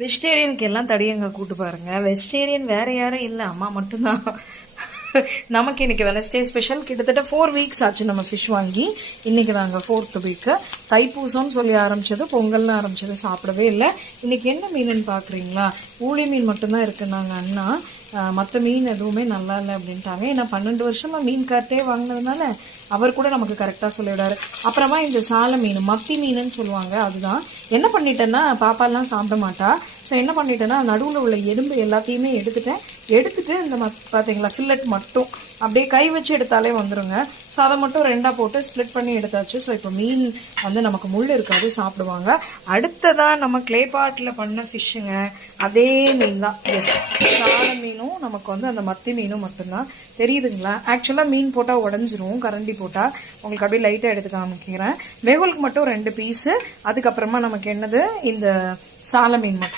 வெஜிடேரியனுக்கு எல்லாம் தடியங்க கூட்டு பாருங்க. வெஜிடேரியன் வேற யாரும் இல்லை, அம்மா மட்டும்தான். நமக்கு இன்னைக்கு வெனஸ்டே ஸ்பெஷல். கிட்டத்தட்ட 4 வீக்ஸ் ஆச்சு நம்ம ஃபிஷ் வாங்கி. இன்னைக்கு நாங்கள் 4th வீக்கு. தைப்பூசம்னு சொல்லி ஆரம்பிச்சது, பொங்கல்னு ஆரம்பிச்சது, சாப்பிடவே இல்லை. இன்னைக்கு என்ன மீனுன்னு பார்க்குறீங்களா? ஊளி மீன் மட்டும்தான் இருக்குன்னாங்க அண்ணா. மற்ற மீன் எதுவுமே நல்லா இல்லை அப்படின்ட்டாங்க. ஏன்னா 12 வருஷமாக மீன் கார்ட்டே வாங்கினதுனால அவர் கூட நமக்கு கரெக்டாக சொல்லிவிடாரு. அப்புறமா இந்த சாலை மீன், மத்தி மீனுன்னு சொல்லுவாங்க, அதுதான். என்ன பண்ணிட்டேன்னா, பாப்பாலாம் சாப்பிட மாட்டா. ஸோ என்ன பண்ணிட்டேன்னா, நடுவில் உள்ள எலும்பு எல்லாத்தையுமே எடுத்துட்டு இந்த பார்த்தீங்களா ஃபில்லட் மட்டும் அப்படியே கை வச்சு எடுத்தாலே வந்துடுங்க. ஸோ அதை மட்டும் 2ஆக போட்டு ஸ்ப்ளிட் பண்ணி எடுத்தாச்சு. ஸோ இப்போ மீன் வந்து நமக்கு முள் இருக்காது, சாப்பிடுவாங்க. அடுத்ததான் நம்ம கிளே பாட்டில் பண்ண ஃபிஷ்ஷுங்க, அதே மீன் தான். எஸ், சாலை மீனும் நமக்கு வந்து அந்த மத்தி மீனும் மட்டும்தான். தெரியுதுங்களா? ஆக்சுவலாக மீன் போட்டால் உடஞ்சிரும், கரண்டி போட்டால். உங்களுக்கு அப்படியே லைட்டாக எடுத்து காமிக்கிறேன். வெகுலுக்கு மட்டும் 2 பீஸு. அதுக்கப்புறமா நமக்கு என்னது, இந்த சாலை மீன் மட்டும்.